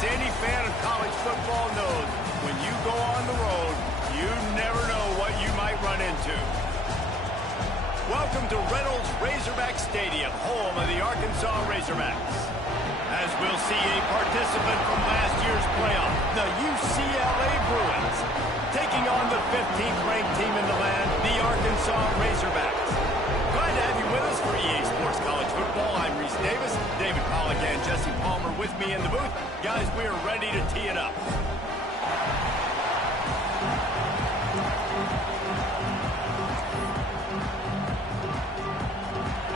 as any fan of college football knows, when you go on the road, you never know what you might run into. Welcome to Reynolds Razorback Stadium, home of the Arkansas Razorbacks. As we'll see a participant from last year's playoff, the UCLA Bruins, taking on the 15th ranked team in the land, the Arkansas Razorbacks. Glad to have you with us for EA Sports College Football. I'm Reese Davis, David Pollack and Jesse Palmer with me in the booth. Guys, we are ready to tee it up.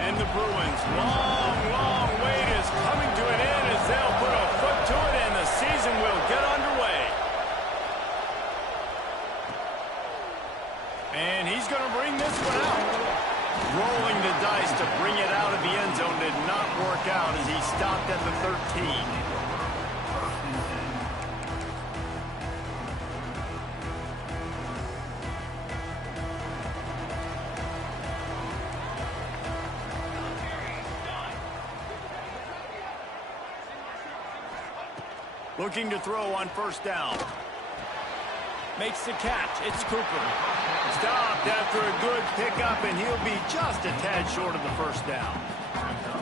And the Bruins' long wait is coming to an end as they'll put a foot to it and the season will get underway. And he's going to bring this one out. Rolling the dice to bring it out of the end zone did not work out as he stopped at the 13. Looking to throw on first down. Makes the catch. It's Cooper. Stopped after a good pickup, and he'll be just a tad short of the first down.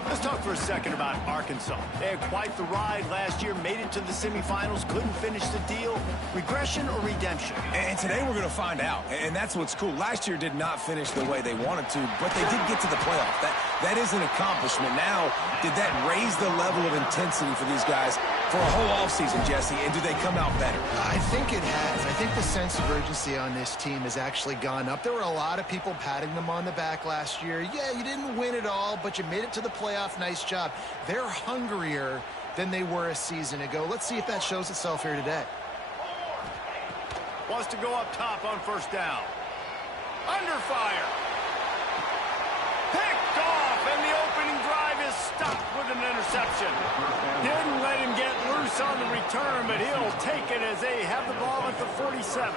Let's talk for a second about Arkansas. They had quite the ride last year, made it to the semifinals, couldn't finish the deal. Regression or redemption? And today we're going to find out, and that's what's cool. Last year did not finish the way they wanted to, but they did get to the playoff. That is an accomplishment. Now, did that raise the level of intensity for these guys for a whole offseason, Jesse, and do they come out better? I think it has. I think the sense of urgency on this team has actually gone up. There were a lot of people patting them on the back last year. Yeah, you didn't win it all, but you made it to the playoff. Nice job. They're hungrier than they were a season ago. Let's see if that shows itself here today. Wants to go up top on first down. Under fire. Picked off, and the opening drive is stopped with an interception. Didn't let him get loose on the return, but he'll take it as they have the ball at the 47.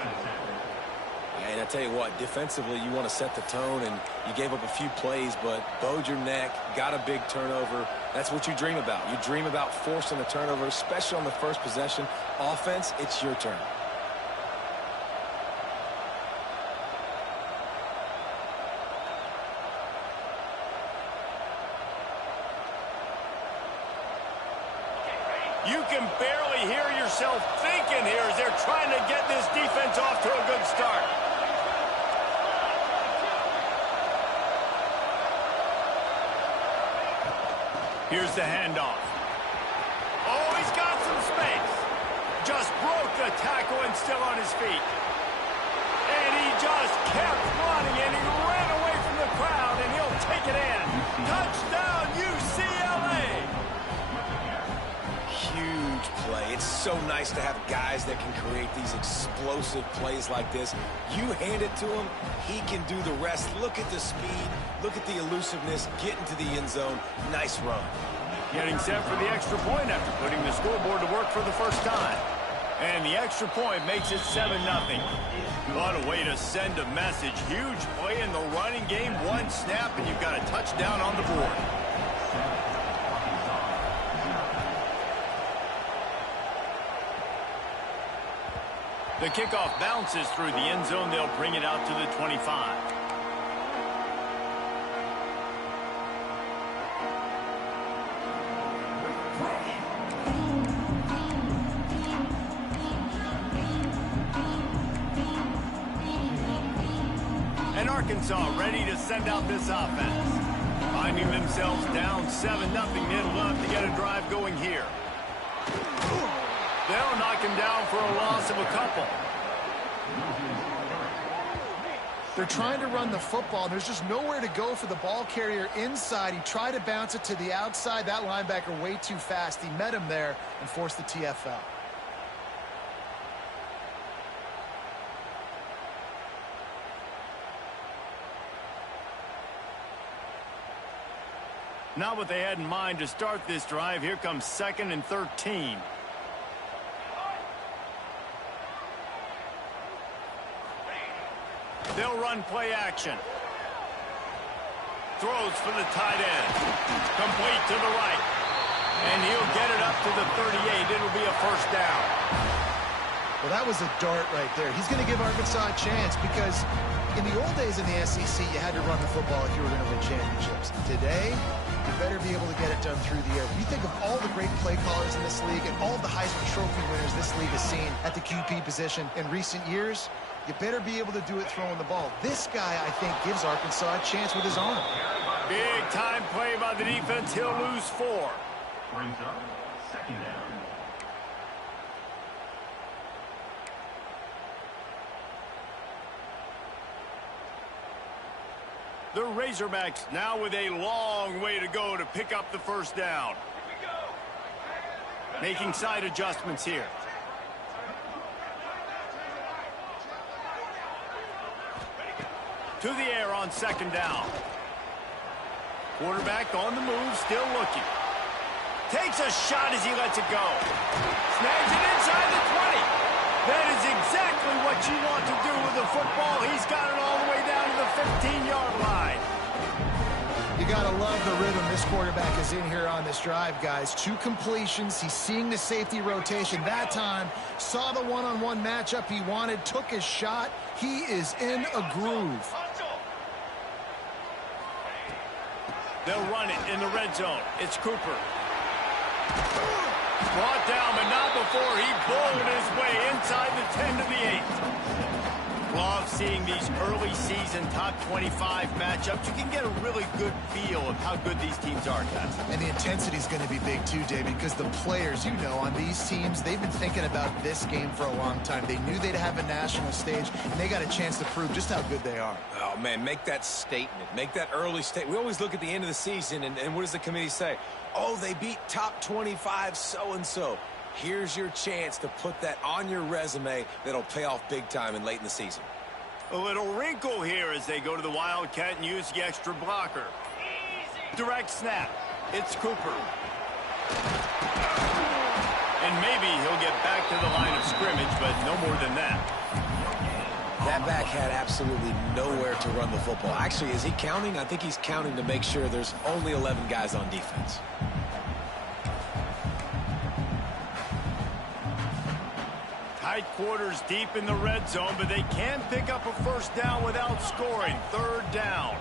And I tell you what, defensively, you want to set the tone, and you gave up a few plays, but bowed your neck, got a big turnover. That's what you dream about. You dream about forcing a turnover, especially on the first possession. Offense, it's your turn. You can barely hear yourself thinking here as they're trying to get this defense off to a good start. Here's the handoff. Oh, he's got some space. Just broke the tackle and still on his feet. And he just kept running, and he ran away from the crowd, and he'll take it in. Touchdown, UCLA! Huge play. It's so nice to have guys that can create these explosive plays like this. You hand it to him, he can do the rest. Look at the speed, look at the elusiveness, get into the end zone. Nice run. Getting set for the extra point after putting the scoreboard to work for the first time. And the extra point makes it 7-0. What a way to send a message. Huge play in the running game. One snap, and you've got a touchdown on the board. The kickoff bounces through the end zone. They'll bring it out to the 25. And Arkansas ready to send out this offense. Finding themselves down 7-0, they'd love to get a drive going here. They'll knock him down for a loss of a couple. They're trying to run the football. There's just nowhere to go for the ball carrier inside. He tried to bounce it to the outside. That linebacker way too fast. He met him there and forced the TFL. Not what they had in mind to start this drive. Here comes 2nd and 13. They'll run play action. Throws for the tight end. Complete to the right. And he'll get it up to the 38. It'll be a first down. Well, that was a dart right there. He's going to give Arkansas a chance because in the old days in the SEC, you had to run the football if you were going to win championships. Today, you better be able to get it done through the air. When you think of all the great play callers in this league and all the Heisman Trophy winners this league has seen at the QP position in recent years, you better be able to do it throwing the ball. This guy, I think, gives Arkansas a chance with his arm. Big time play by the defense. He'll lose 4. Brings up second down. The Razorbacks now with a long way to go to pick up the first down. Making side adjustments here. To the air on second down. Quarterback on the move, still looking. Takes a shot as he lets it go. Snags it inside the 20. That is exactly what you want to do with the football. He's got it all the way down to the 15-yard line. You got to love the rhythm this quarterback is in here on this drive, guys. 2 completions. He's seeing the safety rotation. That time, saw the one-on-one matchup he wanted, took his shot. He is in a groove. They'll run it in the red zone. It's Cooper. Brought down, but not before he bowled his way inside the 10 to the 8. Love seeing these early season top 25 matchups. You can get a really good feel of how good these teams are, guys. And the intensity is going to be big too, David, because the players, you know, on these teams, they've been thinking about this game for a long time. They knew they'd have a national stage, and they got a chance to prove just how good they are. Oh, man, make that statement. Make that early statement. We always look at the end of the season, and what does the committee say? Oh, they beat top 25 so-and-so. Here's your chance to put that on your resume that'll pay off big time and late in the season. A little wrinkle here as they go to the Wildcat and use the extra blocker. Direct snap. It's Cooper. And maybe he'll get back to the line of scrimmage, but no more than that. That back had absolutely nowhere to run the football. Actually, is he counting? I think he's counting to make sure there's only 11 guys on defense. Tight quarters deep in the red zone, but they can pick up a first down without scoring. Third down.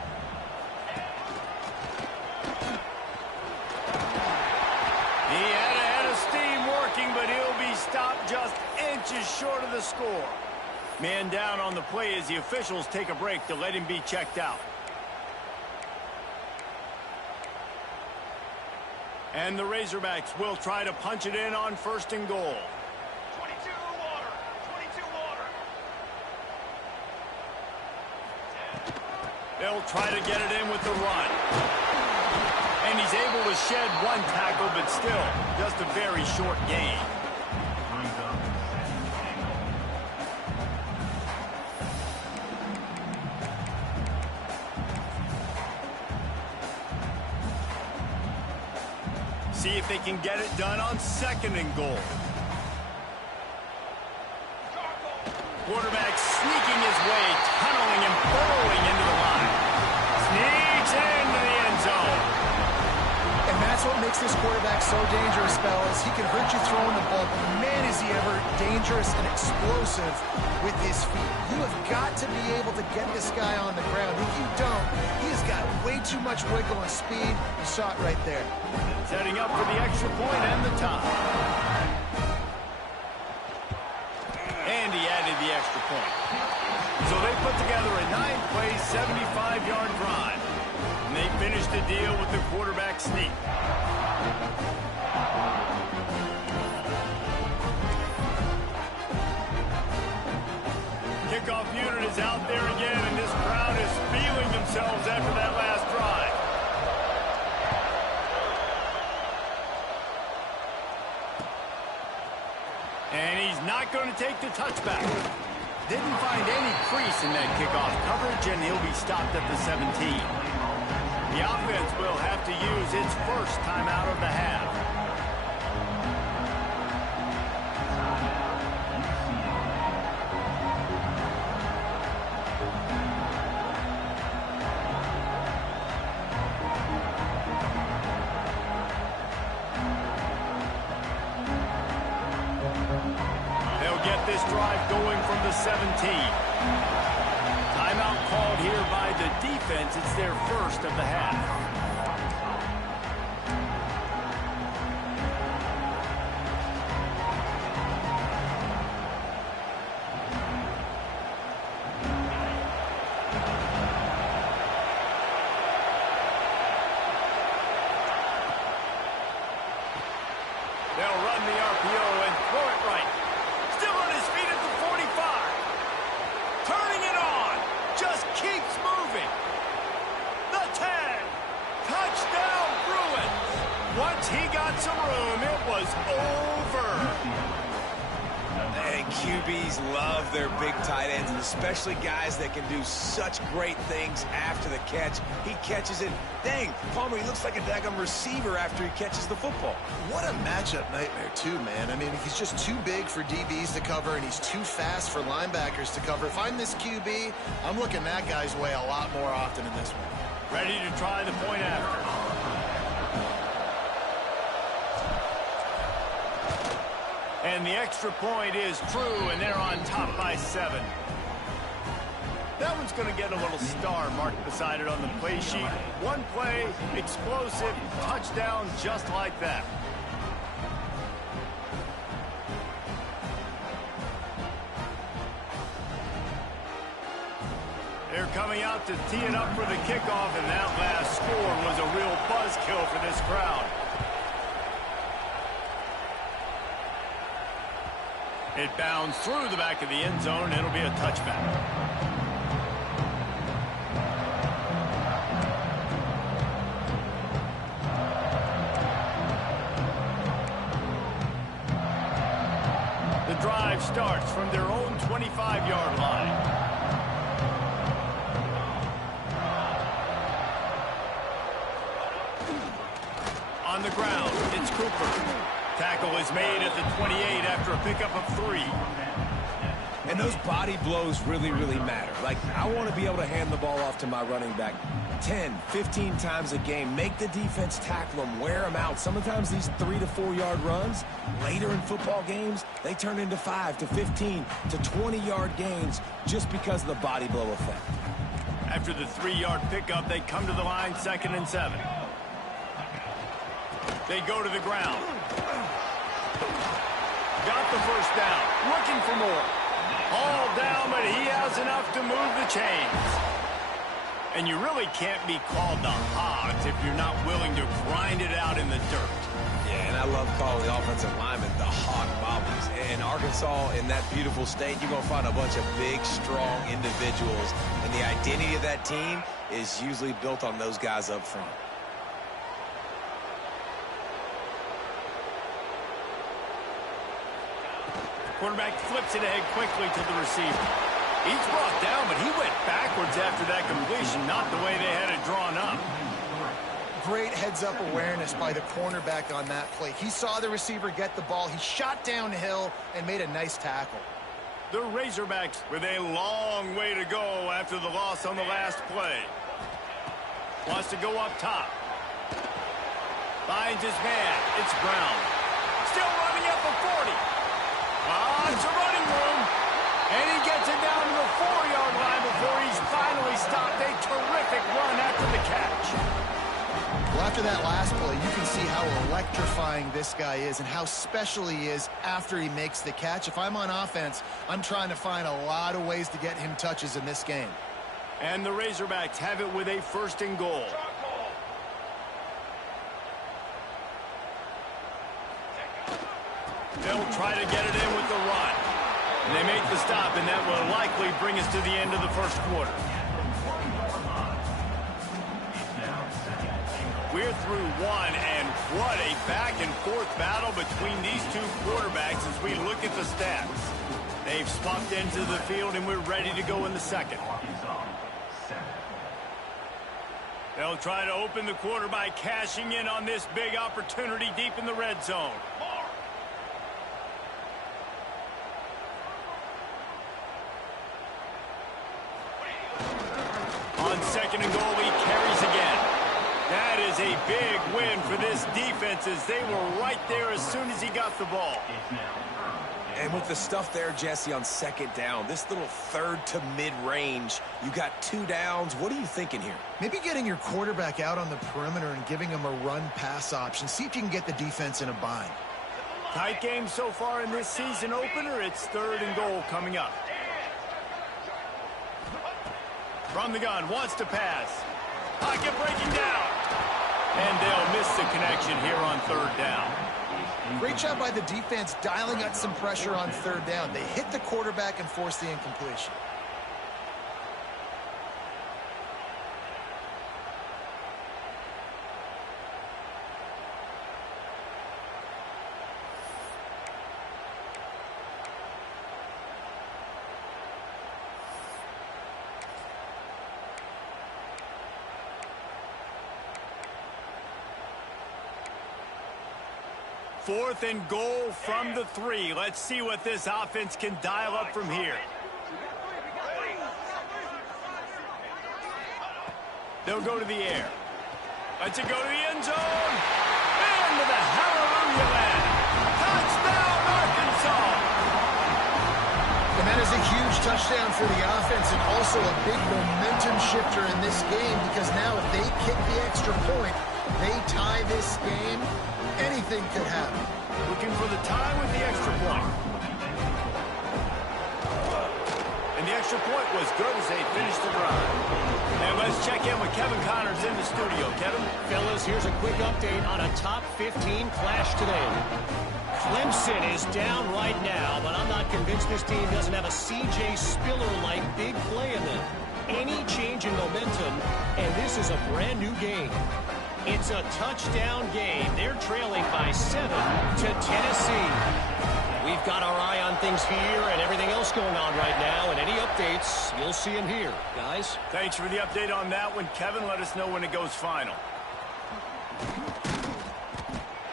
He had a head of steam working, but he'll be stopped just inches short of the score. Man down on the play as the officials take a break to let him be checked out. And the Razorbacks will try to punch it in on first and goal. They'll try to get it in with the run. And he's able to shed 1 tackle, but still just a very short gain. See if they can get it done on second and goal. Quarterback sneaking his way, tunneling and burrowing into the line. Sneaks into the end zone. And that's what makes this quarterback so dangerous, fellas. He can hurt you throwing the ball, but man, is he ever dangerous and explosive with his feet. You have got to be able to get this guy on the ground. If you don't, he has got way too much wiggle and speed. You saw it right there. Setting up for the extra point and the tie. And he added the extra point. So they put together a 9-play, 75-yard drive. And they finished the deal with the quarterback sneak. Kickoff unit is out there again, and this crowd is feeling themselves after that last drive. And he's not going to take the touchback. Didn't find any crease in that kickoff coverage, and he'll be stopped at the 17. The offense will have to use its first timeout of the half. get this drive going from the 17. Timeout called here by the defense. It's their first of the half. They'll run the RPO and throw it right. Still on his feet at the 45. Turning it on. Just keeps moving. The 10. Touchdown, Bruins. Once he got some room, it was over. And QBs love their big tight ends, and especially guys that can do such great things after the catch. He catches it. Dang, Palmer, he looks like a daggum receiver after he catches the football. What a matchup nightmare, too, man. I mean, he's just too big for DBs to cover, and he's too fast for linebackers to cover. If I'm this QB, I'm looking that guy's way a lot more often in this one. Ready to try the point after. And the extra point is true, and they're on top by 7. That one's going to get a little star marked beside it on the play sheet. One play, explosive, touchdown just like that. They're coming out to tee it up for the kickoff, and that last score was a real buzzkill for this crowd. It bounds through the back of the end zone, and it'll be a touchback. The drive starts from their own 25-yard line. On the ground, it's Cooper. Tackle is made at the 28 after a pickup of 3. And those body blows really, really matter. Like, I want to be able to hand the ball off to my running back 10, 15 times a game. Make the defense tackle them, wear them out. Sometimes these 3 to 4 yard runs, later in football games, they turn into 5 to 15 to 20-yard gains just because of the body blow effect. After the 3-yard pickup, they come to the line, 2nd and 7. They go to the ground. Got the first down. Looking for more. All down, but he has enough to move the chains. And you really can't be called the Hogs if you're not willing to grind it out in the dirt. Yeah, and I love calling the offensive linemen the Hog Mollies. In Arkansas, in that beautiful state, you're going to find a bunch of big, strong individuals. And the identity of that team is usually built on those guys up front. Quarterback flips it ahead quickly to the receiver. He's brought down, but he went backwards after that completion, not the way they had it drawn up. Great heads-up awareness by the cornerback on that play. He saw the receiver get the ball. He shot downhill and made a nice tackle. The Razorbacks with a long way to go after the loss on the last play. Wants to go up top. Finds his man. It's Brown. Still running at the 40. It's a running room, and he gets it down to the 4-yard line before he's finally stopped. A terrific run after the catch. Well, after that last play, you can see how electrifying this guy is and how special he is after he makes the catch. If I'm on offense, I'm trying to find a lot of ways to get him touches in this game. And the Razorbacks have it with a 1st and goal. They'll try to get it in with the run. And they make the stop, and that will likely bring us to the end of the first quarter. We're through one, and what a back-and-forth battle between these two quarterbacks as we look at the stats. They've swapped into the field, and we're ready to go in the second. They'll try to open the quarter by cashing in on this big opportunity deep in the red zone. On 2nd and goal, he carries again. That is a big win for this defense as they were right there as soon as he got the ball. And with the stuff there, Jesse, on second down, this little third to mid-range, you got 2 downs. What are you thinking here? Maybe getting your quarterback out on the perimeter and giving him a run-pass option. See if you can get the defense in a bind. Tight game so far in this season opener. It's 3rd and goal coming up. From the gun, wants to pass. Pocket breaking down. And they'll miss the connection here on 3rd down. Great job by the defense dialing up some pressure on 3rd down. They hit the quarterback and forced the incompletion. Fourth and goal from the 3. Let's see what this offense can dial up from here. They'll go to the air. Let's it go to the end zone. Into the hallelujah land. Touchdown, Arkansas. And that is a huge touchdown for the offense and also a big momentum shifter in this game because now if they kick the extra point, they tie this game, anything could happen. Looking for the tie with the extra point. And the extra point was good as they finished the drive. And let's check in with Kevin Connors in the studio. Kevin? Fellas, here's a quick update on a top 15 clash today. Clemson is down right now, but I'm not convinced this team doesn't have a C.J. Spiller-like big play in them. Any change in momentum, and this is a brand new game. It's a touchdown game. They're trailing by 7 to Tennessee. We've got our eye on things here and everything else going on right now, and any updates, you'll see them here. Guys? Thanks for the update on that one, Kevin. Let us know when it goes final.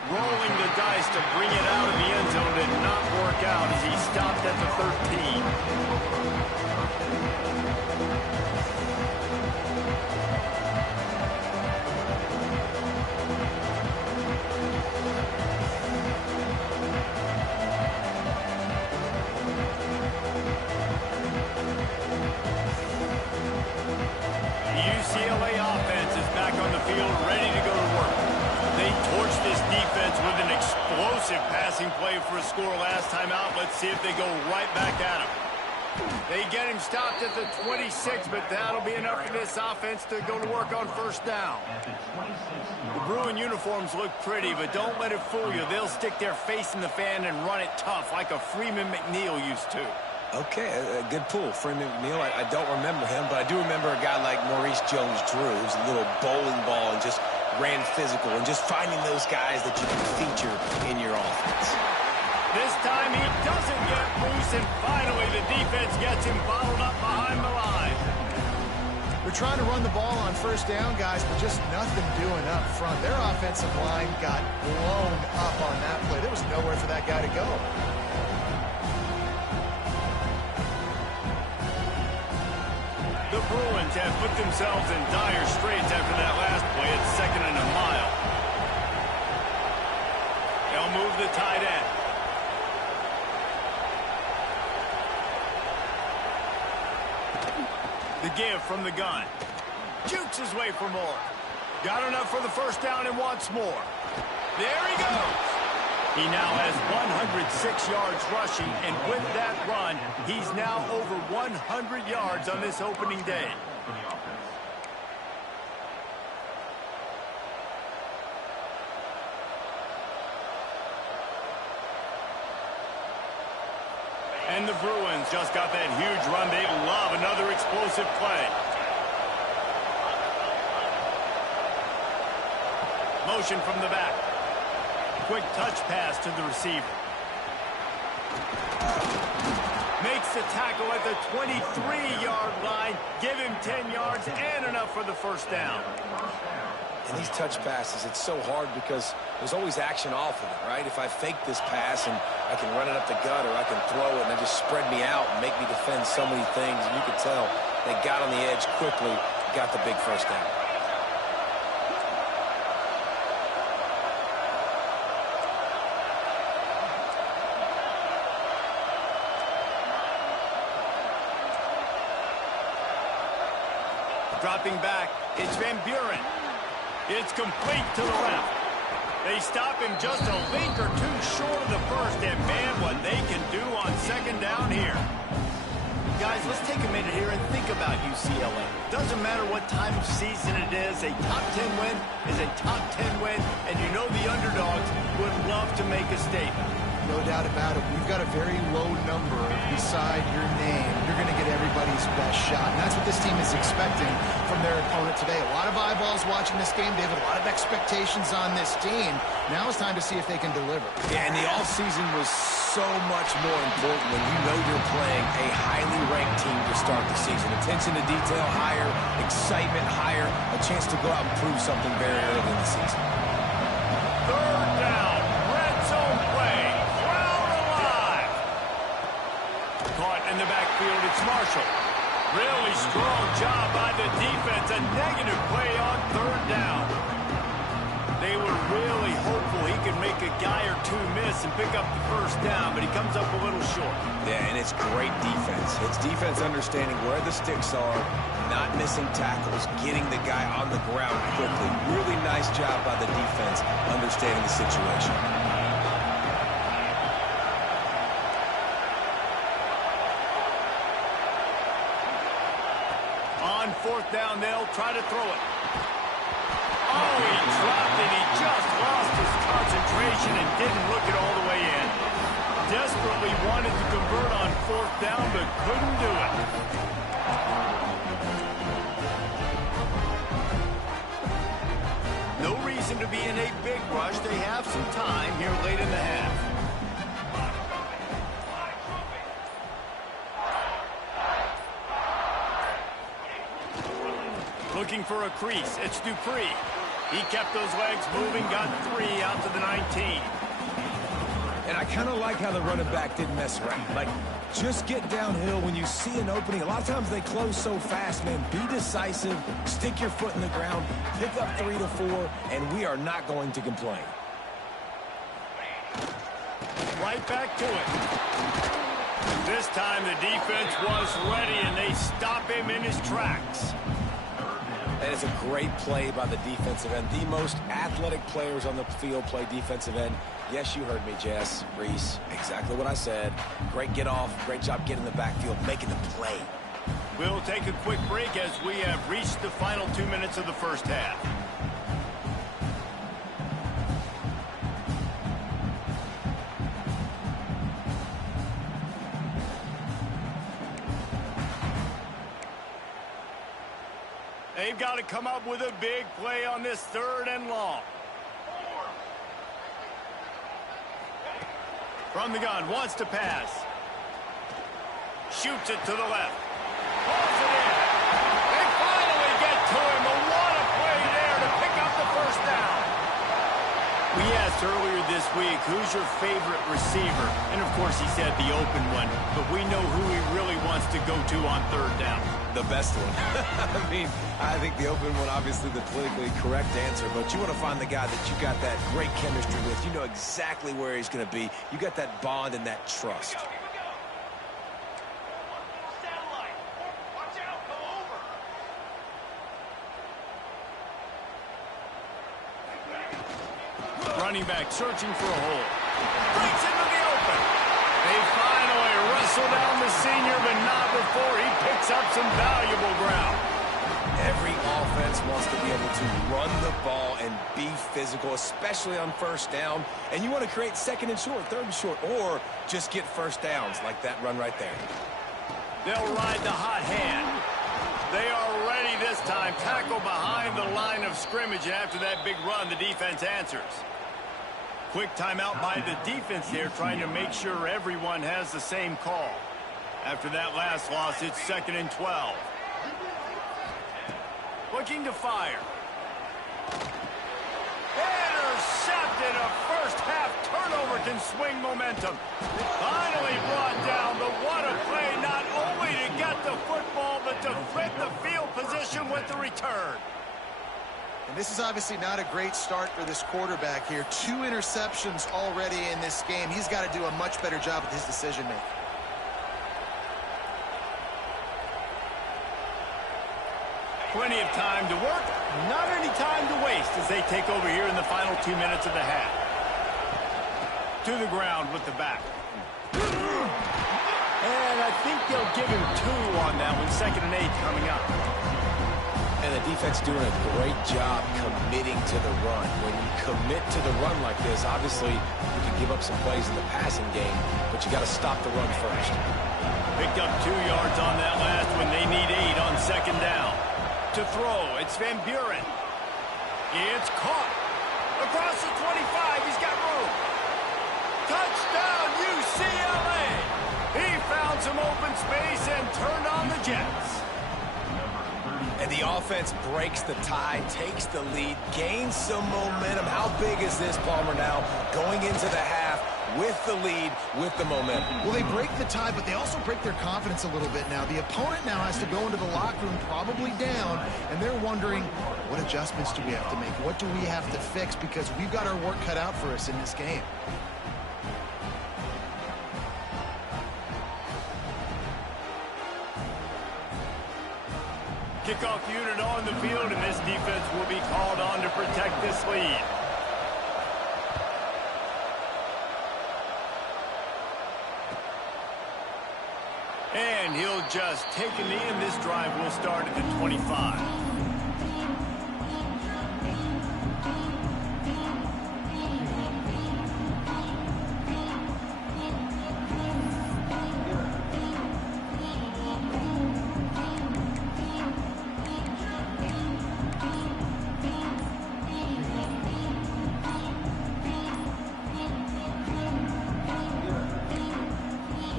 Rolling the dice to bring it out of the end zone did not work out as he stopped at the 13. UCLA offense is back on the field, ready to go to work. They torched this defense with an explosive passing play for a score last time out. Let's see if they go right back at him. They get him stopped at the 26, but that'll be enough for this offense to go to work on 1st down. The Bruin uniforms look pretty, but don't let it fool you. They'll stick their face in the fan and run it tough like a Freeman McNeil used to. Okay, a good pull. Freeman McNeil, I don't remember him, but I do remember a guy like Maurice Jones-Drew, who's a little bowling ball and just ran physical, and just finding those guys that you can feature in your offense. This time he doesn't get loose, and finally the defense gets him bottled up behind the line. They're trying to run the ball on 1st down, guys, but just nothing doing up front. Their offensive line got blown up on that play. There was nowhere for that guy to go. The Bruins have put themselves in dire straits after that last play. It's 2nd and a mile. They'll move the tight end. The give from the gun. Jukes his way for more. Got enough for the 1st down and wants more. There he goes. He now has 106 yards rushing, and with that run, he's now over 100 yards on this opening day. And the Bruins just got that huge run. They love another explosive play. Motion from the back. Quick touch pass to the receiver. Makes the tackle at the 23-yard line. Give him 10 yards and enough for the 1st down. And these touch passes, it's so hard because there's always action off of it, right? If I fake this pass and I can run it up the gut, or I can throw it and it just spread me out and make me defend so many things, and you could tell they got on the edge quickly, got the big 1st down. Dropping back, it's Van Buren. It's complete to the left. They stop him just a link or two short of the first, and man, what they can do on second down here. Guys, let's take a minute here and think about UCLA. Doesn't matter what time of season it is, a top 10 win is a top 10 win, and you know the underdogs would love to make a statement. No doubt about it. We've got a very low number beside your name. You're going to get everybody's best shot. And that's what this team is expecting from their opponent today. A lot of eyeballs watching this game, David. A lot of expectations on this team. Now it's time to see if they can deliver. Yeah, and the offseason was so much more important when you know you're playing a highly ranked team to start the season. Attention to detail higher, excitement higher, a chance to go out and prove something very early in the season. Third down, red zone play. Caught in the backfield, it's Marshall. Really strong job by the defense. A negative play on third down. They were really hopeful he could make a guy or two miss and pick up the first down, but he comes up a little short. Yeah, and it's great defense. It's defense understanding where the sticks are, not missing tackles, getting the guy on the ground quickly. Really nice job by the defense understanding the situation. On fourth down, they'll try to throw it. Oh, he dropped it. He just lost his concentration and didn't look it all the way in. Desperately wanted to convert on fourth down, but couldn't do it. No reason to be in a big rush. They have some time here late in the half. Looking for a crease. It's Dupree. He kept those legs moving, got 3 out to the 19. And I kind of like how the running back didn't mess around. Like, just get downhill when you see an opening. A lot of times they close so fast, man. Be decisive, stick your foot in the ground, pick up 3 to 4, and we are not going to complain. Right back to it. This time the defense was ready, and they stop him in his tracks. That is a great play by the defensive end. The most athletic players on the field play defensive end. Yes, you heard me, Jess, Reese. Exactly what I said. Great get off. Great job getting in the backfield, making the play. We'll take a quick break as we have reached the final 2 minutes of the first half. They've got to come up with a big play on this third and long. From the gun, wants to pass. Shoots it to the left. Pulls it in. They finally get to him. A what a play there to pick up the first down. We asked earlier this week, who's your favorite receiver? And, of course, he said the open one. But we know who he really wants to go to on third down. The best one. I mean, I think the open one, obviously the politically correct answer, but you want to find the guy that you got that great chemistry with. You know exactly where he's going to be. You got that bond and that trust. Running back searching for a hole. Breaks into the open. They finally wrestle down the senior, but not before he picks up some valuable ground. Every offense wants to be able to run the ball and be physical, especially on first down. And you want to create second and short, third and short, or just get first downs like that run right there. They'll ride the hot hand. They are ready this time. Tackle behind the line of scrimmage, and after that big run, the defense answers. Quick timeout by the defense there, trying to make sure everyone has the same call. After that last loss, it's 2nd and 12. Looking to fire. Intercepted. A first half turnover can swing momentum. Finally brought down, but what a play, not only to get the football, but to flip the field position with the return. And this is obviously not a great start for this quarterback here. 2 interceptions already in this game. He's got to do a much better job with his decision-making. Plenty of time to work, not any time to waste as they take over here in the final 2 minutes of the half. To the ground with the back. And I think they'll give him 2 on that one. 2nd and 8 coming up. And the defense doing a great job committing to the run. When you commit to the run like this, obviously you can give up some plays in the passing game, but you got to stop the run first. Picked up 2 yards on that last one. They need 8 on 2nd down. To throw, it's Van Buren. It's caught. Across the 25, he's got room. Touchdown, UCLA! He found some open space and turned on the Jets. And the offense breaks the tie, takes the lead, gains some momentum. How big is this, Palmer, now going into the half with the lead, with the momentum? Well, they break the tie, but they also break their confidence a little bit now. The opponent now has to go into the locker room probably down, and they're wondering, what adjustments do we have to make? What do we have to fix? Because we've got our work cut out for us in this game. Kickoff unit on the field, and this defense will be called on to protect this lead. And he'll just take a knee, and this drive will start at the 25.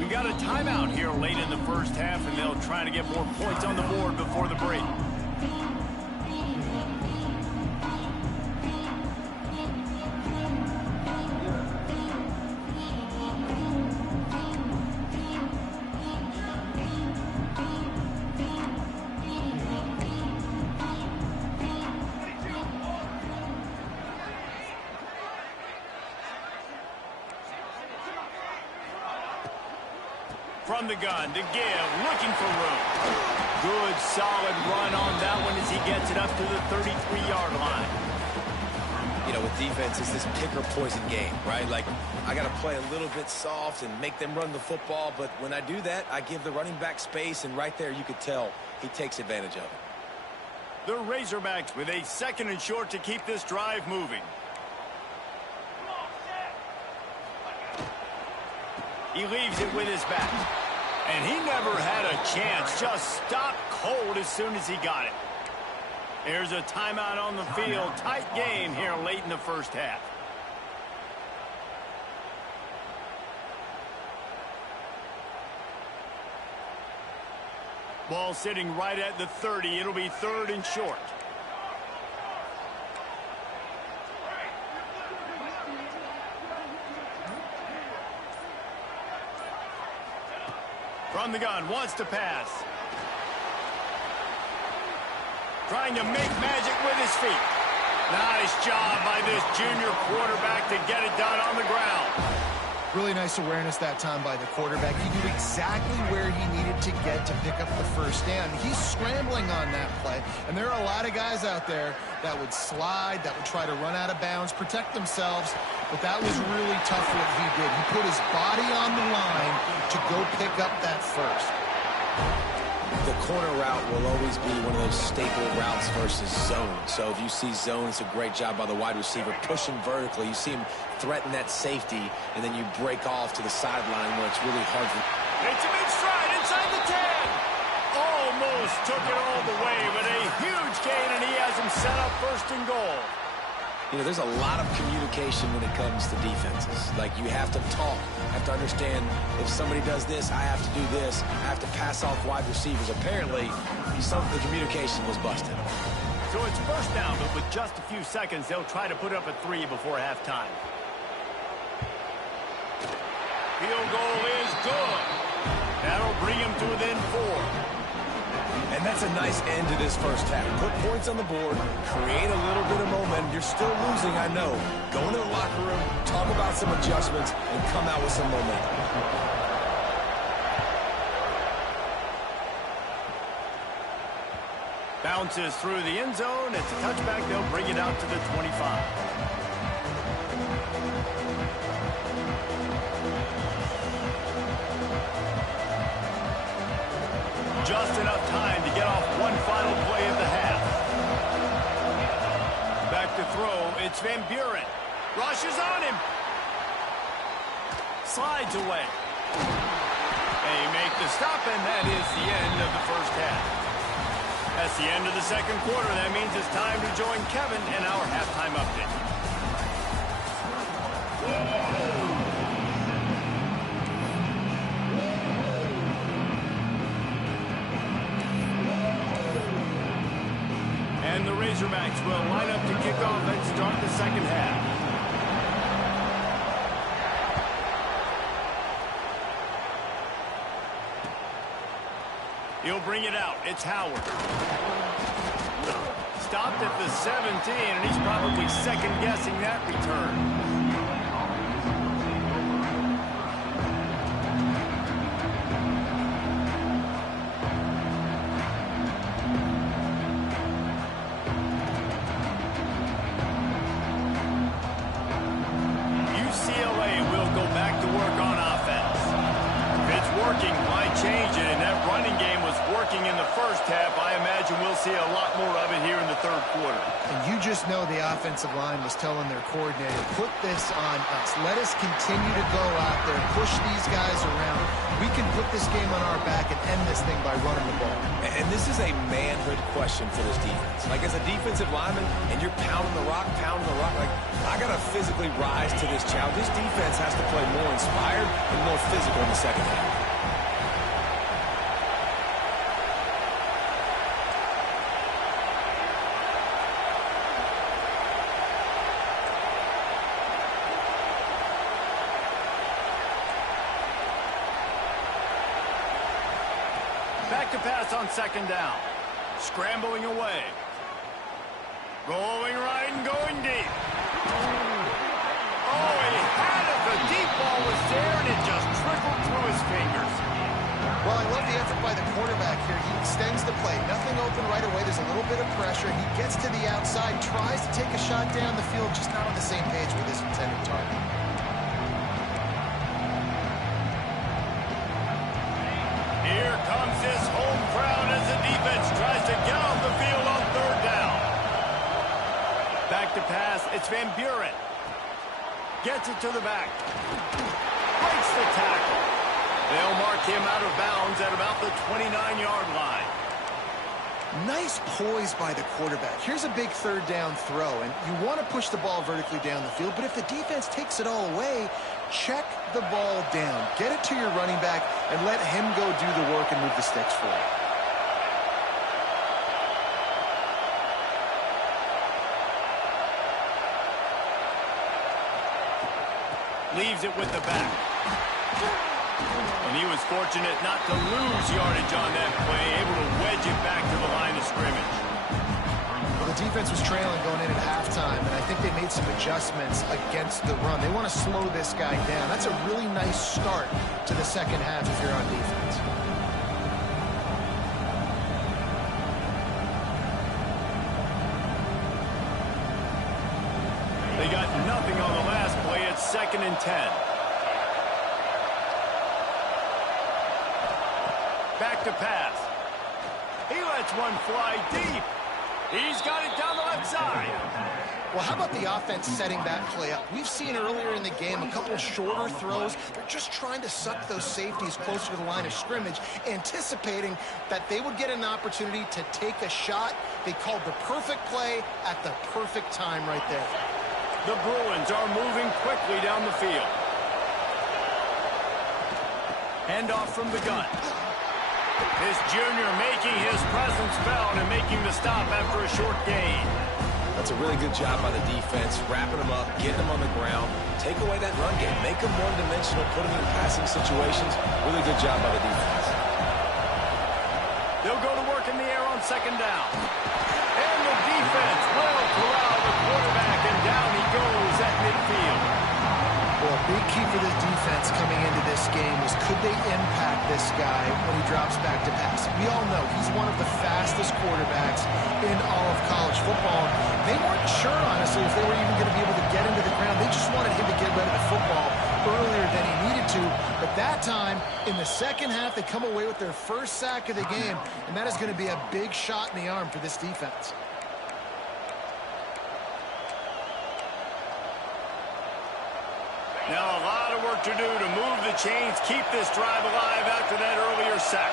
Got a timeout here late in the first half, and they'll try to get more points on the board before the break. From the gun to give, looking for room. Good, solid run on that one as he gets it up to the 33-yard line. You know, with defense, it's this pick or poison game, right? Like, I got to play a little bit soft and make them run the football, but when I do that, I give the running back space, and right there you could tell he takes advantage of it. The Razorbacks with a 2nd and short to keep this drive moving. He leaves it with his back. And he never had a chance. Just stopped cold as soon as he got it. There's a timeout on the field. Tight game here late in the first half. Ball sitting right at the 30. It'll be 3rd and short. From the gun, wants to pass. Trying to make magic with his feet. Nice job by this junior quarterback to get it done on the ground. Really nice awareness that time by the quarterback. He knew exactly where he needed to get to pick up the first down. He's scrambling on that play, and there are a lot of guys out there that would slide, that would try to run out of bounds, protect themselves, but that was really tough what he did. He put his body on the line to go pick up that first. The corner route will always be one of those staple routes versus zone. So if you see zone, it's a great job by the wide receiver pushing vertically. You see him threaten that safety, and then you break off to the sideline where it's really hard to... It's a big stride inside the 10. Almost took it all the way, but a huge gain, and he has him set up 1st and goal. You know, there's a lot of communication when it comes to defenses. Like, you have to talk. You have to understand if somebody does this, I have to do this. I have to pass off wide receivers. Apparently, some of the communication was busted. So it's 1st down, but with just a few seconds, they'll try to put up a 3 before halftime. Field goal is good. That'll bring him to within 4. And that's a nice end to this first half. Put points on the board, create a little bit of momentum. You're still losing, I know. Go into the locker room, talk about some adjustments, and come out with some momentum. Bounces through the end zone. It's a touchback. They'll bring it out to the 25. Just enough time to get off one final play of the half. Back to throw. It's Van Buren. Rushes on him. Slides away. They make the stop, and that is the end of the first half. That's the end of the second quarter. That means it's time to join Kevin in our halftime update. And the Razorbacks will line up to kick off and start the second half. He'll bring it out. It's Howard. Stopped at the 17, and he's probably second-guessing that return. UCLA will go back to work on offense. If it's working, why change it? And that running game was working in the first half. I imagine we'll see a lot more of it here in the third quarter. And you just know the offensive line was telling their coordinator, put this on us. Let us continue to go out there, push these guys around. We can put this game on our back and end this thing by running the ball. And this is a manhood question for this defense. Like, as a defensive lineman, and you're pounding the rock, like, I got to physically rise to this challenge. This defense has to play more inspired and more physical in the second half. Back to pass on second down. Scrambling away. Going right and going deep. Oh, he had it. The deep ball was there, and it just trickled through his fingers. Well, I love the effort by the quarterback here. He extends the play. Nothing open right away. There's a little bit of pressure. He gets to the outside, tries to take a shot down the field, just not on the same page with his intended target. Here comes this home crowd as the defense tries to get off the field on third down. Back to pass. It's Van Buren. Gets it to the back. Breaks the tackle. They'll mark him out of bounds at about the 29-yard line. Nice poise by the quarterback. Here's a big third down throw, and you want to push the ball vertically down the field, but if the defense takes it all away, check the ball down. Get it to your running back and let him go do the work and move the sticks for you. Leaves it with the back. And he was fortunate not to lose yardage on that play, able to wedge it back to the line of scrimmage. Well, the defense was trailing going in at halftime, and I think they made some adjustments against the run. They want to slow this guy down. That's a really nice start to the second half if you're on defense. They got nothing on the last play. It's 2nd and 10. Back to pass. He lets one fly deep. He's got it down the left side. Well, how about the offense setting that play up? We've seen earlier in the game a couple shorter throws. They're just trying to suck those safeties closer to the line of scrimmage, anticipating that they would get an opportunity to take a shot. They called the perfect play at the perfect time right there. The Bruins are moving quickly down the field. Handoff from the gun. This junior making his presence felt and making the stop after a short gain. That's a really good job by the defense, wrapping them up, getting them on the ground, take away that run game, make them one-dimensional, put them in passing situations. Really good job by the defense. They'll go to work in the air on second down. And the defense will corral the quarterback, and down he goes at midfield. Well, a big key for this defense coming into this game was could they impact this guy when he drops back to pass? We all know he's one of the fastest quarterbacks in all of college football. They weren't sure, honestly, if they were even going to be able to get into the ground. They just wanted him to get rid of the football earlier than he needed to. But that time, in the second half, they come away with their first sack of the game, and that is going to be a big shot in the arm for this defense. Now a lot of work to do to move the chains, keep this drive alive after that earlier sack.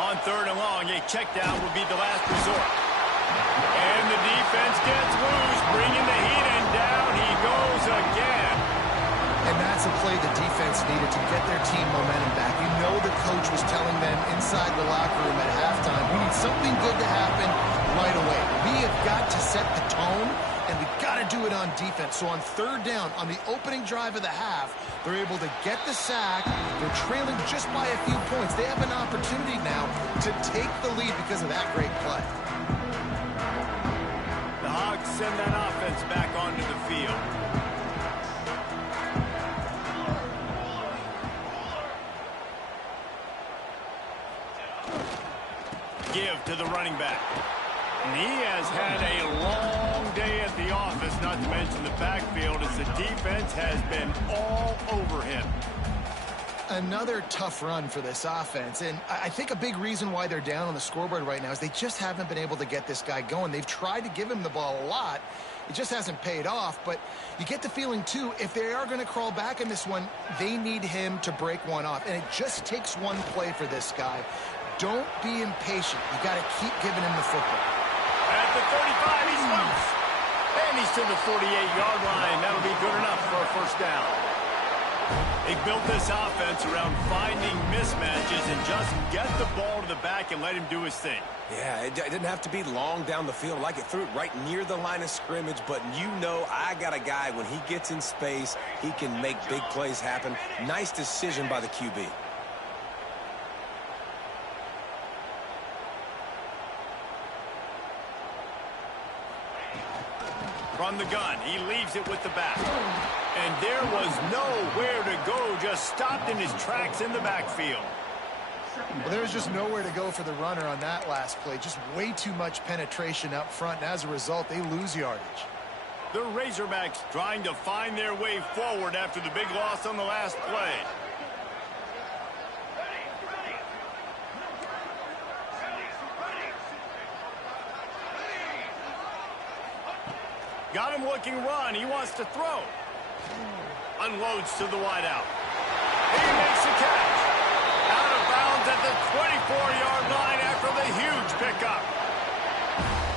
On 3rd and long, a check down would be the last resort. And the defense gets loose, bringing the heat, and down he goes again. And that's a play the defense needed to get their team momentum back. You know the coach was telling them inside the locker room at halftime, we need something good to happen right away. We have got to set the tone, and we've got to do it on defense. So on 3rd down, on the opening drive of the half, they're able to get the sack. They're trailing just by a few points. They have an opportunity now to take the lead because of that great play. The Hogs send that offense back onto the field. Give to the running back. And he has had a long day at the office, not to mention the backfield, as the defense has been all over him. Another tough run for this offense, and I think a big reason why they're down on the scoreboard right now is they just haven't been able to get this guy going. They've tried to give him the ball a lot. It just hasn't paid off, but you get the feeling, too, if they are going to crawl back in this one, they need him to break one off, and it just takes one play for this guy. Don't be impatient. You got to keep giving him the football. At the 35, he's loose. And he's to the 48-yard line. That'll be good enough for a first down. They built this offense around finding mismatches and just get the ball to the back and let him do his thing. Yeah, it didn't have to be long down the field. Like it threw it right near the line of scrimmage, but you know I got a guy, when he gets in space, he can make big plays happen. Nice decision by the QB. From the gun, he leaves it with the back. And there was nowhere to go, just stopped in his tracks in the backfield. Well, there was just nowhere to go for the runner on that last play. Just way too much penetration up front, and as a result, they lose yardage. The Razorbacks trying to find their way forward after the big loss on the last play. Got him looking run. He wants to throw. Unloads to the wideout. He makes the catch. Out of bounds at the 24-yard line after the huge pickup.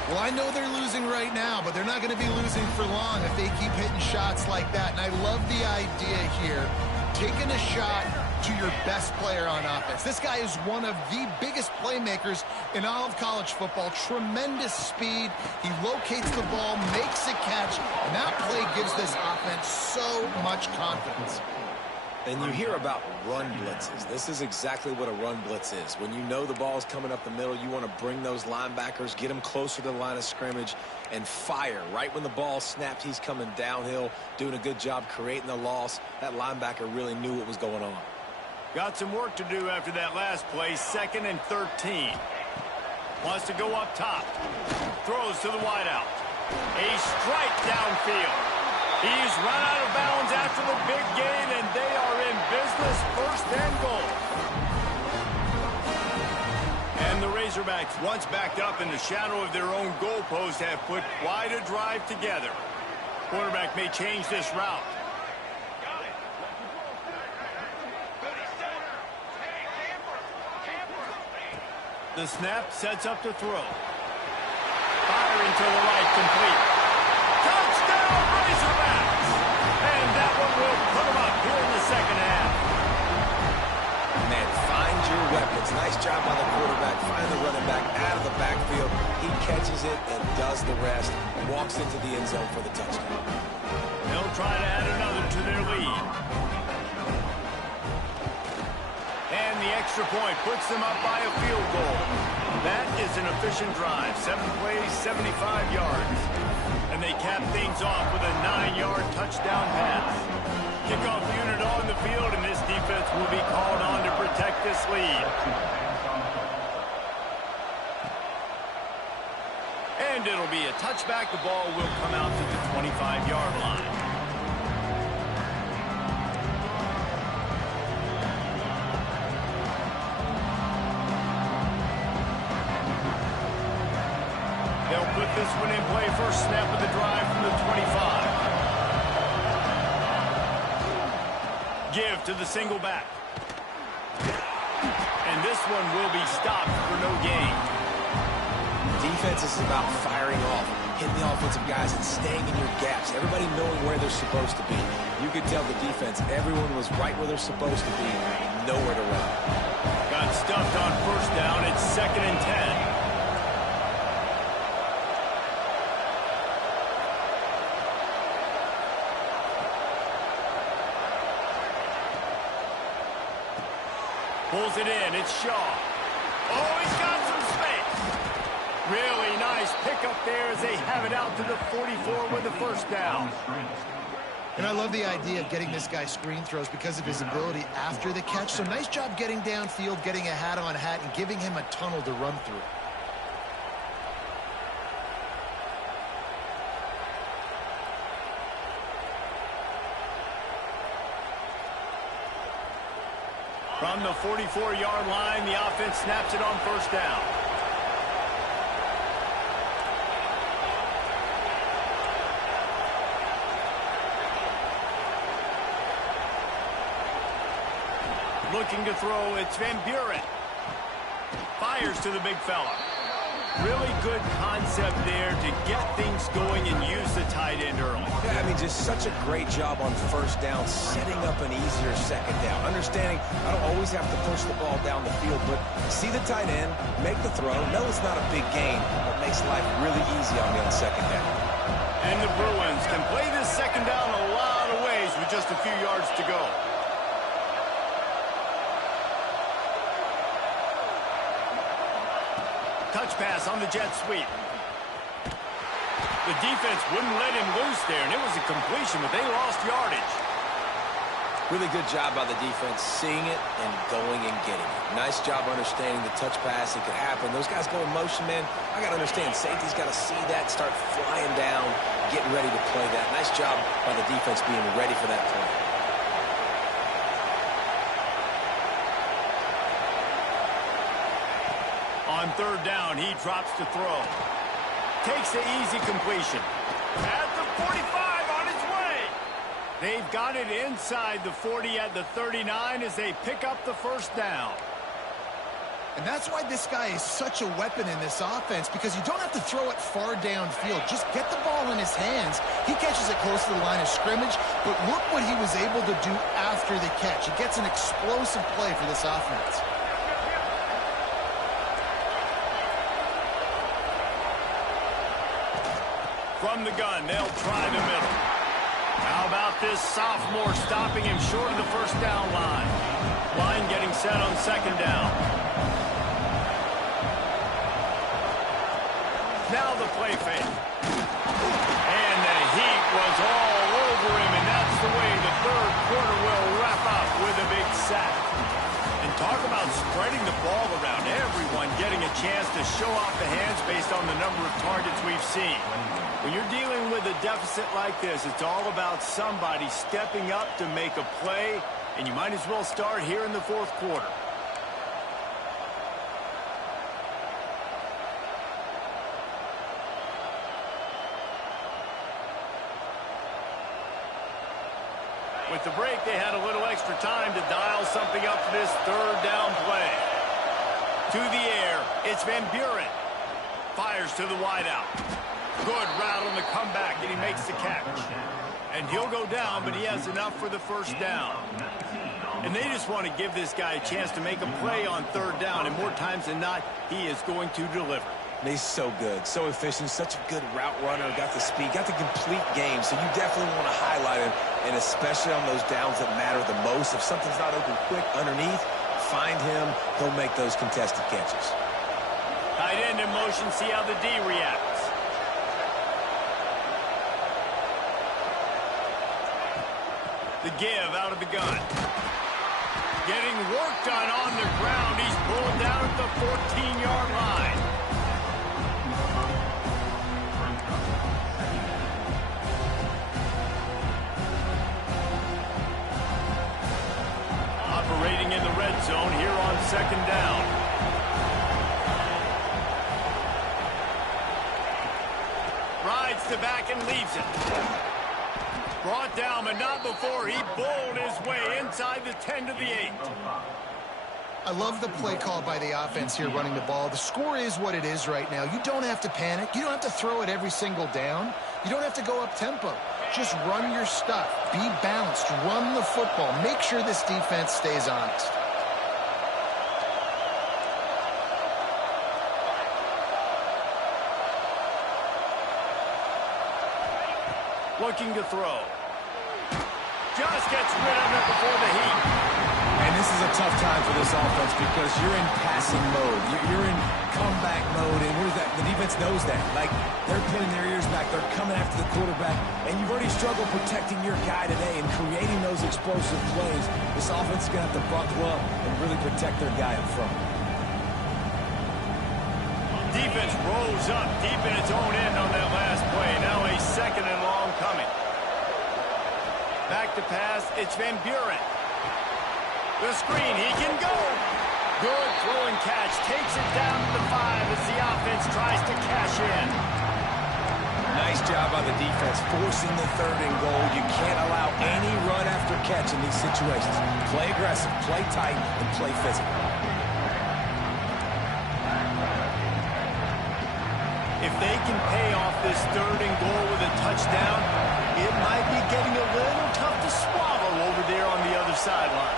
Well, I know they're losing right now, but they're not going to be losing for long if they keep hitting shots like that. And I love the idea here, taking a shot to your best player on offense. This guy is one of the biggest playmakers in all of college football. Tremendous speed. He locates the ball, makes a catch, and that play gives this offense so much confidence. And you hear about run blitzes. This is exactly what a run blitz is. When you know the ball's coming up the middle, you want to bring those linebackers, get them closer to the line of scrimmage, and fire. Right when the ball snapped, he's coming downhill, doing a good job creating the loss. That linebacker really knew what was going on. Got some work to do after that last play, 2nd and 13. Wants to go up top. Throws to the wideout. A strike downfield. He's run out of bounds after the big gain, and they are in business, 1st and goal. And the Razorbacks, once backed up in the shadow of their own goalpost, have put quite a drive together. Quarterback may change this route. The snap sets up to throw. Firing to the right, complete. Touchdown, Razorbacks! And that one will put them up here in the second half. Man, find your weapons. Nice job by the quarterback. Find the running back out of the backfield. He catches it and does the rest. Walks into the end zone for the touchdown. They'll try to add another to their lead. And the extra point puts them up by a field goal. That is an efficient drive. 7 plays, 75 yards. And they cap things off with a 9-yard touchdown pass. Kickoff unit on the field, and this defense be a touchback. The ball will come out to the 25-yard line. They'll put this one in play. First snap of the drive from the 25. Give to the single back. And this one will be stopped for no gain. Defense is about firing off, hitting the offensive guys and staying in your gaps. Everybody knowing where they're supposed to be. You could tell the defense, everyone was right where they're supposed to be. Nowhere to run. Got stuffed on first down. It's 2nd and 10. Pulls it in. It's Shaw. Oh, he's got some space. Really nice pickup there as they have it out to the 44 with the first down. And I love the idea of getting this guy screen throws because of his ability after the catch. So nice job getting downfield, getting a hat-on-hat, and giving him a tunnel to run through. From the 44-yard line, the offense snaps it on first down. Looking to throw, it's Van Buren. Fires to the big fella. Really good concept there to get things going and use the tight end early. Yeah, I mean, just such a great job on first down, setting up an easier second down. Understanding I don't always have to push the ball down the field, but see the tight end, make the throw. No, it's not a big gain, but makes life really easy on me on second down. And the Bruins can play this second down a lot of ways with just a few yards to go. Touch pass on the jet sweep. The defense wouldn't let him loose there, and it was a completion, but they lost yardage. Really good job by the defense, seeing it and going and getting it. Nice job understanding the touch pass. It could happen. Those guys go in motion, man. I got to understand, safety's got to see that, start flying down, getting ready to play that. Nice job by the defense being ready for that play. On third down, he drops to throw. Takes the easy completion. At the 45, on his way. They've got it inside the 40 at the 39 as they pick up the first down. And that's why this guy is such a weapon in this offense, because you don't have to throw it far downfield. Just get the ball in his hands. He catches it close to the line of scrimmage, but look what he was able to do after the catch. He gets an explosive play for this offense. From the gun, they'll try the middle. How about this sophomore stopping him short of the first down line? Line getting set on second down. Now the play fake. And the heat was all over him, and that's the way the third quarter will wrap up with a big sack. And talk about spreading the ball around. Everyone getting a chance to show off the hands based on the number of targets we've seen. When you're dealing with a deficit like this, it's all about somebody stepping up to make a play, and you might as well start here in the fourth quarter. With the break, they had a little extra time to dial something up for this third down play. To the air, it's Van Buren. Fires to the wideout. Good route on the comeback, and he makes the catch. And he'll go down, but he has enough for the first down. And they just want to give this guy a chance to make a play on third down, and more times than not, he is going to deliver. He's so good, so efficient, such a good route runner, got the speed, got the complete game, so you definitely want to highlight him, and especially on those downs that matter the most. If something's not open quick underneath, find him, he'll make those contested catches. Tight end in motion, see how the D reacts. The give out of the gun. Getting work done on the ground. He's pulled down at the 14-yard line. zone here on second down. Rides the back and leaves it. Brought down, but not before he bowled his way inside the 10 to the 8. I love the play call by the offense here running the ball. The score is what it is right now. You don't have to panic. You don't have to throw it every single down. You don't have to go up tempo. Just run your stuff. Be balanced. Run the football. Make sure this defense stays honest. Looking to throw. Just gets rid of it before the heat. And this is a tough time for this offense because you're in passing mode. You're in comeback mode, and the defense knows that. Like, they're pinning their ears back. They're coming after the quarterback, and you've already struggled protecting your guy today and creating those explosive plays. This offense is going to have to buckle up and really protect their guy up front. Defense rolls up deep in its own end on that last play. Now a second and long coming. Back to pass, it's Van Buren. The screen, he can go. Good throw and catch. Takes it down to the 5 as the offense tries to cash in. Nice job by the defense, forcing the 3rd and goal. You can't allow any run after catch in these situations. Play aggressive, play tight, and play physical. If they can pay off this 3rd and goal with a touchdown, it might be getting a little tough to swallow over there on the other sideline.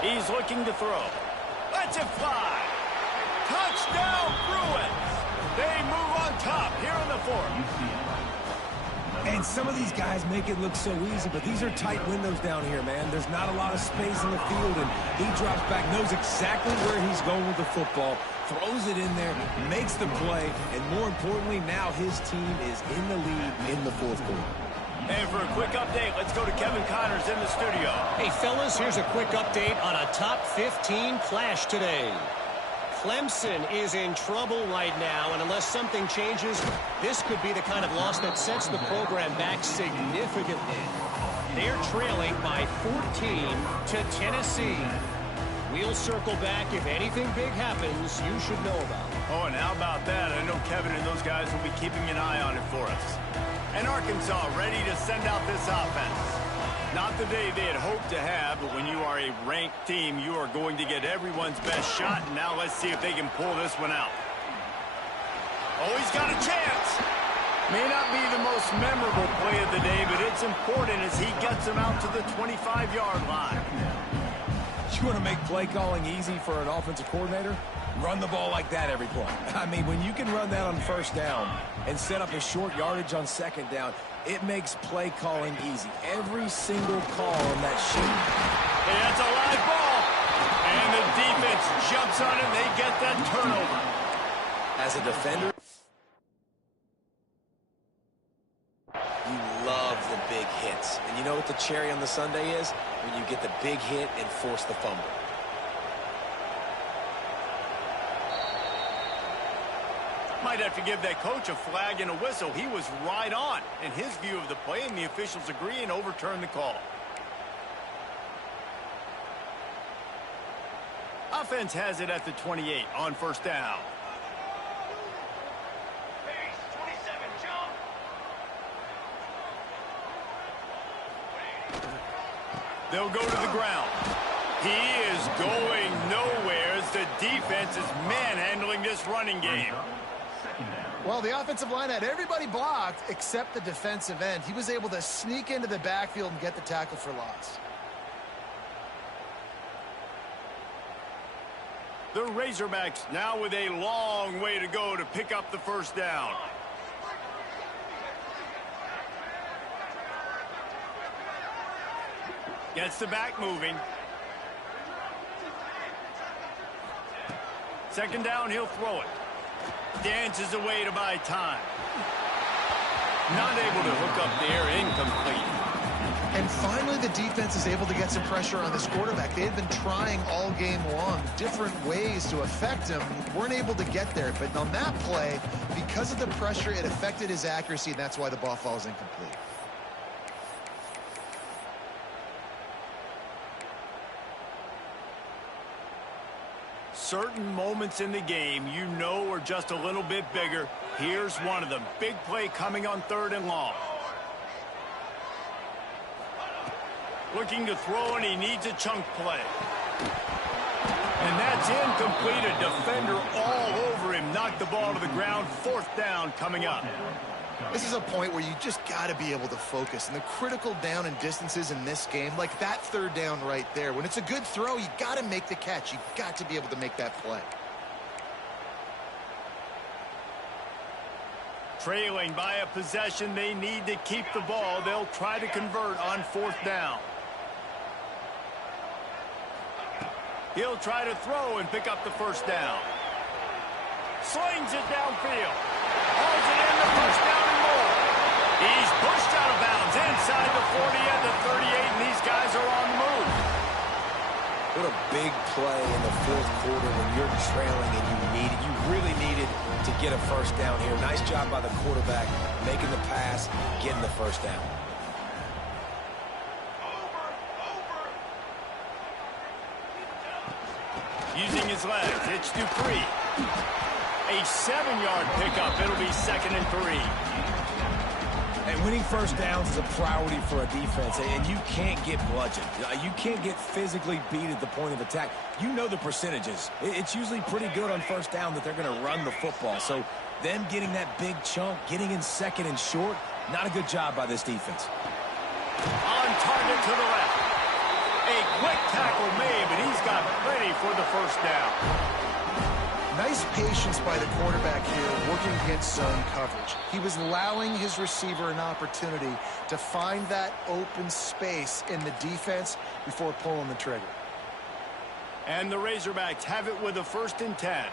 He's looking to throw. Lets it fly. Touchdown, Bruins. They move on top here in the 4th. And some of these guys make it look so easy, but these are tight windows down here, man. There's not a lot of space in the field, and he drops back, knows exactly where he's going with the football, throws it in there, makes the play, and more importantly, now his team is in the lead in the 4th quarter. And for a quick update, let's go to Kevin Connors in the studio. Hey, fellas, here's a quick update on a top 15 clash today. Clemson is in trouble right now, and unless something changes, this could be the kind of loss that sets the program back significantly. They're trailing by 14 to Tennessee. We'll circle back if anything big happens you should know about. Oh, and how about that? I know Kevin and those guys will be keeping an eye on it for us. And Arkansas ready to send out this offense. Not the day they had hoped to have, but when you are a ranked team, you are going to get everyone's best shot. And now let's see if they can pull this one out. Oh, he's got a chance. May not be the most memorable play of the day, but it's important as he gets them out to the 25-yard line. You want to make play calling easy for an offensive coordinator? Run the ball like that every play. I mean, when you can run that on 1st down and set up a short yardage on 2nd down, it makes play calling easy. Every single call on that sheet. Hey, that's a live ball. And the defense jumps on it, and they get that turnover. As a defender, you love the big hits. And you know what the cherry on the sundae is? When you get the big hit and force the fumble. Might have to give that coach a flag and a whistle. He was right on in his view of the play, and the officials agree and overturn the call. Offense has it at the 28 on 1st down. They'll go to the ground. He is going nowhere as the defense is manhandling this running game. Well, the offensive line had everybody blocked except the defensive end. He was able to sneak into the backfield and get the tackle for loss. The Razorbacks now with a long way to go to pick up the 1st down. Gets the back moving. 2nd down, he'll throw it. Dances away to buy time. Not able to hook up there, incomplete. And finally, the defense is able to get some pressure on this quarterback. They had been trying all game long different ways to affect him. Weren't able to get there. But on that play, because of the pressure, it affected his accuracy, and that's why the ball falls incomplete. Certain moments in the game you know are just a little bit bigger. Here's one of them. Big play coming on 3rd and long. Looking to throw, and he needs a chunk play. And that's incomplete. A defender all over him. Knocked the ball to the ground. 4th down coming up. This is a point where you just got to be able to focus. And the critical down and distances in this game, like that 3rd down right there, when it's a good throw, you got to make the catch. You got to be able to make that play. Trailing by a possession, they need to keep the ball. They'll try to convert on 4th down. He'll try to throw and pick up the 1st down. Slings it downfield. Hauls it in the 1st down and more. He's pushed out of bounds inside the 40 and the 38, and these guys are on the move. What a big play in the 4th quarter when you're trailing and you really needed to get a 1st down here. Nice job by the quarterback, making the pass, getting the 1st down. Using his legs, it's Dupree. A 7-yard pickup. It'll be 2nd and 3. And winning 1st downs is a priority for a defense, and you can't get bludgeoned. You can't get physically beat at the point of attack. You know the percentages. It's usually pretty good on 1st down that they're going to run the football. So them getting that big chunk, getting in 2nd and short, not a good job by this defense. On target to the left. A quick tackle made, but he's got plenty for the 1st down. Nice patience by the quarterback here, working against zone coverage. He was allowing his receiver an opportunity to find that open space in the defense before pulling the trigger. And the Razorbacks have it with a 1st and 10.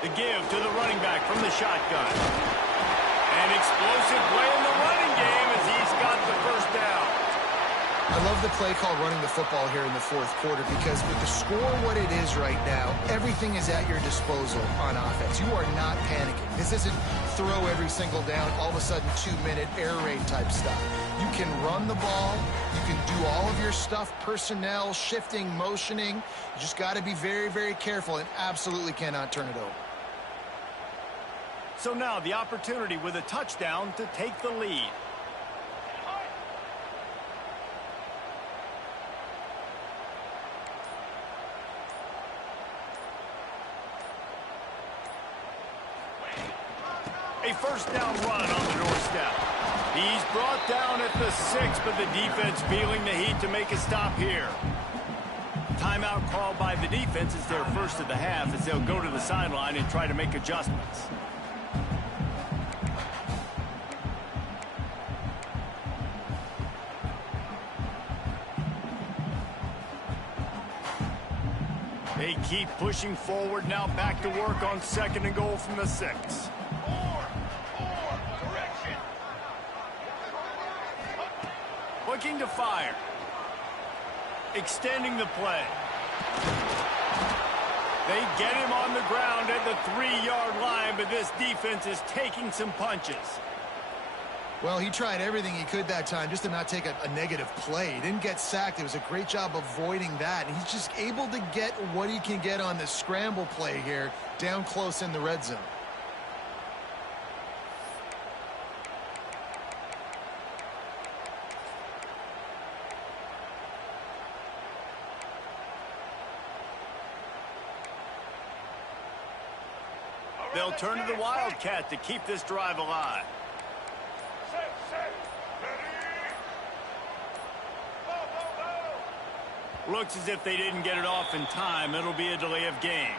The give to the running back from the shotgun. An explosive play in the running game as he's got the 1st down. I love the play call running the football here in the 4th quarter because with the score what it is right now, everything is at your disposal on offense. You are not panicking. This isn't throw every single down, all of a sudden 2-minute air raid type stuff. You can run the ball. You can do all of your stuff, personnel, shifting, motioning. You just got to be very, very careful and absolutely cannot turn it over. So now the opportunity with a touchdown to take the lead. A 1st down run on the doorstep. He's brought down at the 6, but the defense feeling the heat to make a stop here. Timeout called by the defense is their 1st of the half as they'll go to the sideline and try to make adjustments. They keep pushing forward now, back to work on 2nd and goal from the 6. Looking to fire. Extending the play. They get him on the ground at the 3-yard line, but this defense is taking some punches. Well, he tried everything he could that time just to not take a negative play. He didn't get sacked. It was a great job avoiding that. And he's just able to get what he can get on the scramble play here down close in the red zone. They'll turn to the Wildcat to keep this drive alive. Looks as if they didn't get it off in time. It'll be a delay of game.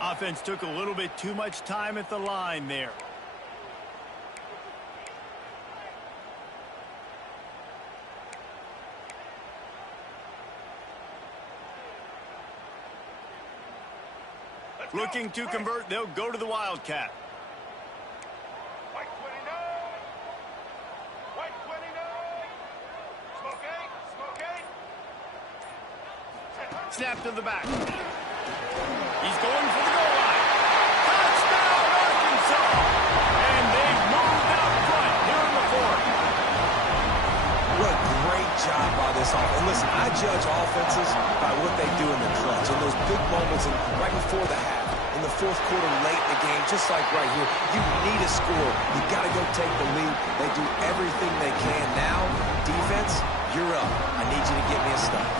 Offense took a little bit too much time at the line there. Looking to convert, they'll go to the Wildcat. White 29. White 29. Smoke 8. Smoke 8. Snap to the back. He's going for the goal line. Touchdown, Arkansas! And they've moved out front here in the fourth. What a great job by this offense. Listen, I judge offenses by what they do in the clutch. In those big moments and right before the half, in the fourth quarter, late in the game, just like right here, you need a score. You got to go take the lead. They do everything they can. Now, defense, you're up. I need you to get me a stop.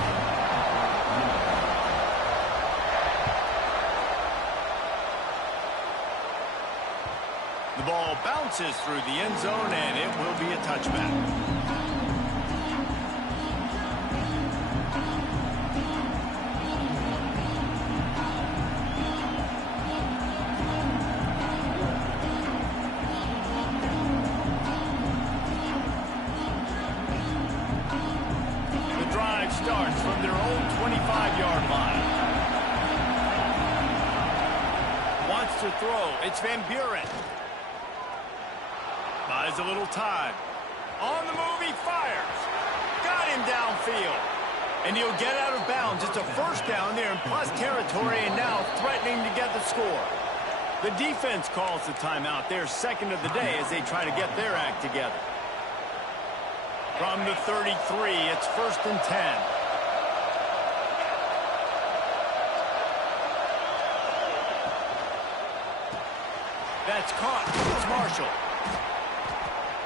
The ball bounces through the end zone, and it will be a touchback. Starts from their own 25-yard line. Wants to throw. It's Van Buren. Buys a little time. On the move, he fires. Got him downfield. And he'll get out of bounds. It's a first down there in plus territory, and now threatening to get the score. The defense calls the timeout. Their second of the day as they try to get their act together. From the 33, it's 1st and 10. That's caught. It's Marshall.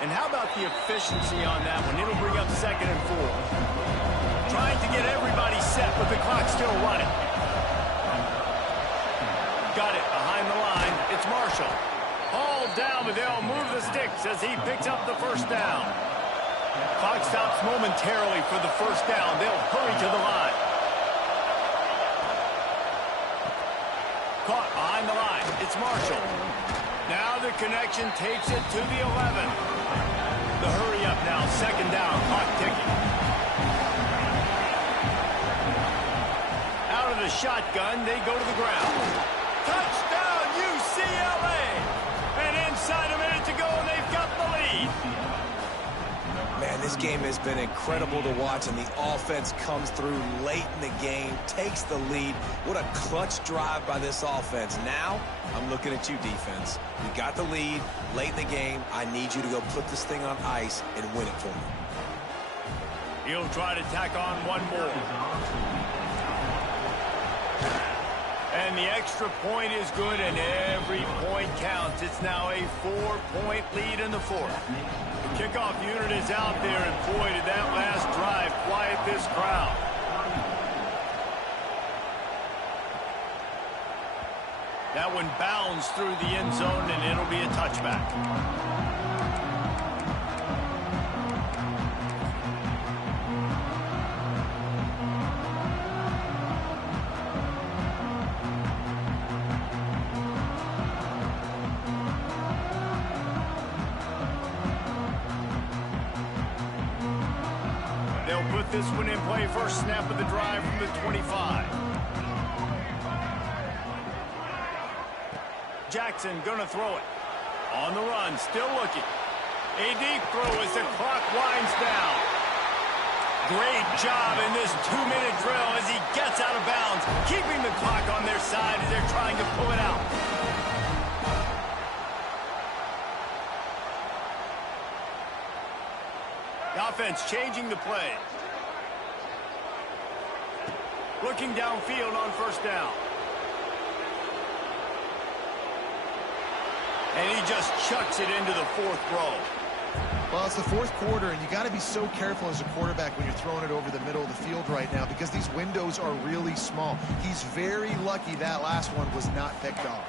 And how about the efficiency on that one? It'll bring up 2nd and 4. Trying to get everybody set with the clock still running. Got it behind the line. It's Marshall. Hauled down, but they'll move the sticks as he picks up the first down. Clock stops momentarily for the first down. They'll hurry to the line. Caught behind the line. It's Marshall. Now the connection takes it to the 11. The hurry up now. 2nd down. Clock ticking. Out of the shotgun, they go to the ground. Touchdown, UCLA! And inside a minute to go, and they've got the lead. Man, this game has been incredible to watch, and the offense comes through late in the game, takes the lead. What a clutch drive by this offense. Now, I'm looking at you, defense. You got the lead late in the game. I need you to go put this thing on ice and win it for me. He'll try to tack on one more. And the extra point is good, and every point counts. It's now a 4-point lead in the fourth. The kickoff unit is out there, and boy, did that last drive quiet this crowd. That one bounds through the end zone, and it'll be a touchback. They'll put this one in play. First snap of the drive from the 25. Jackson gonna throw it. On the run, still looking. A deep throw as the clock winds down. Great job in this 2-minute drill as he gets out of bounds, keeping the clock on their side as they're trying to pull it out. The offense changing the play. Looking downfield on first down. And he just chucks it into the fourth row. Well, it's the fourth quarter, and you got to be so careful as a quarterback when you're throwing it over the middle of the field right now because these windows are really small. He's very lucky that last one was not picked off.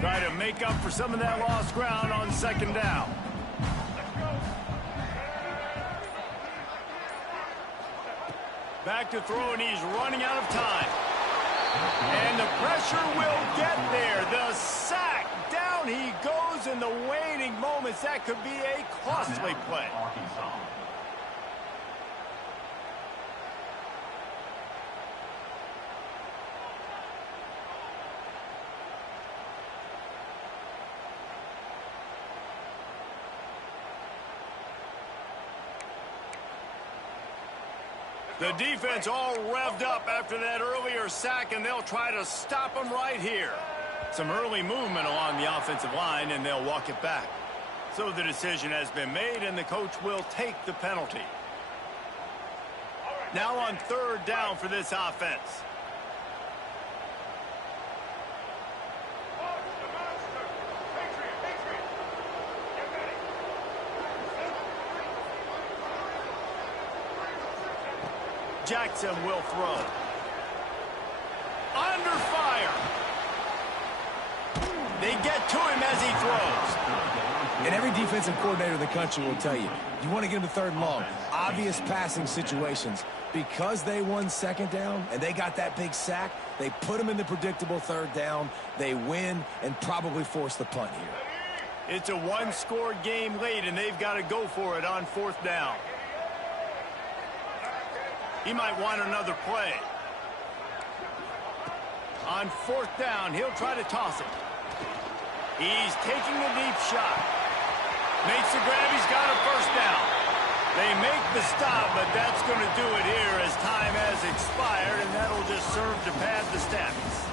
Try to make up for some of that lost ground on second down. Back to throw, and he's running out of time. And the pressure will get there. The sack. Down he goes in the waiting moments. That could be a costly play. Arkansas. The defense all revved up after that earlier sack, and they'll try to stop him right here. Some early movement along the offensive line, and they'll walk it back. So the decision has been made, and the coach will take the penalty. Now on third down for this offense. Jackson will throw. Under fire. They get to him as he throws. And every defensive coordinator in the country will tell you, you want to get him to third and long. Obvious passing situations. Because they won second down and they got that big sack, they put him in the predictable third down. They win and probably force the punt here. It's a one-score game late, and they've got to go for it on fourth down. He might want another play. On fourth down, he'll try to toss it. He's taking a deep shot. Makes the grab. He's got a first down. They make the stop, but that's going to do it here as time has expired, and that'll just serve to pad the stats.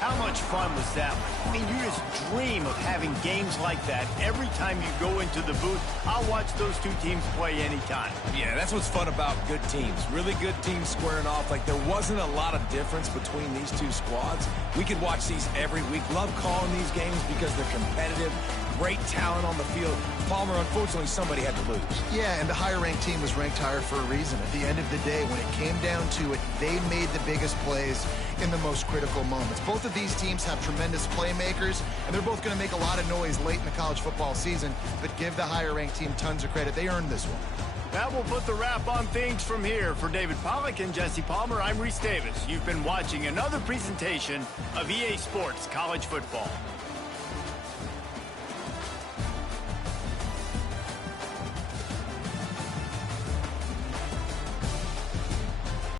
How much fun was that one? I mean, you just dream of having games like that every time you go into the booth. I'll watch those two teams play anytime. Yeah, that's what's fun about good teams. Really good teams squaring off. Like, there wasn't a lot of difference between these two squads. We could watch these every week. Love calling these games because they're competitive. Great talent on the field. Palmer, unfortunately, somebody had to lose. Yeah, and the higher-ranked team was ranked higher for a reason. At the end of the day, when it came down to it, they made the biggest plays in the most critical moments. Both of these teams have tremendous playmakers, and they're both going to make a lot of noise late in the college football season, but give the higher-ranked team tons of credit. They earned this one. That will put the wrap on things from here. For David Pollack and Jesse Palmer, I'm Reese Davis. You've been watching another presentation of EA Sports College Football.